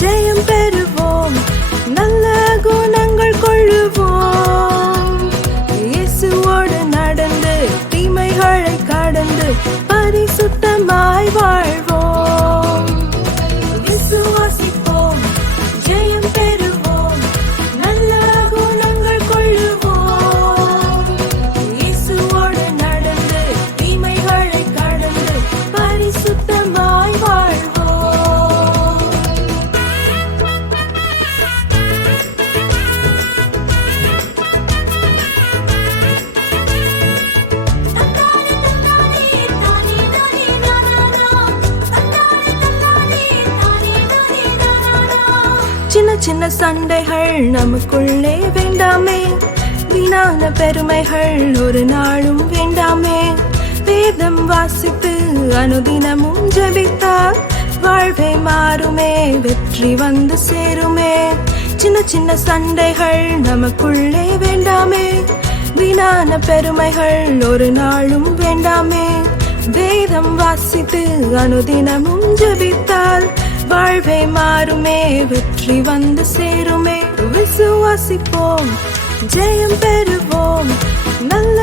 ஜெயம் பெறுவோம், நல்ல குணங்கள் கொள்ளுவோம். இயேசுவோடு நடந்து தீமைகளை கடந்து பரிசுத்தமாய் வாழ்வோம். விசுவாசிப்போம், ஜெயம் பெறுவோம், நல்ல குணங்கள் கொள்ளுவோம். இயேசுவோடு நடந்து தீமைகளை கடந்து பரிசுத்தமாய் வாழ்வோம். சின்ன சின்ன சண்டைகள் நமக்குள்ளே வேண்டாமே, வீணான பெருமைகள் ஒரு நாளும் வேண்டாமே. வேதம் வாசித்து அனுதினமும் ஜெபித்தால் வாழ்வே மாறுமே, வெற்றி வந்து சேருமே. சின்ன சின்ன சண்டைகள் நமக்குள்ளே வேண்டாமே, வீணான பெருமைகள் ஒரு நாளும் வேண்டாமே. வேதம் வாசித்து அனுதினமும் ஜெபித்தால் வாழ்வே மாறுமே, வெற்றி வந்து சேருமே. விசுவாசிப்போம், ஜெயம் பெறுவோம், நல்ல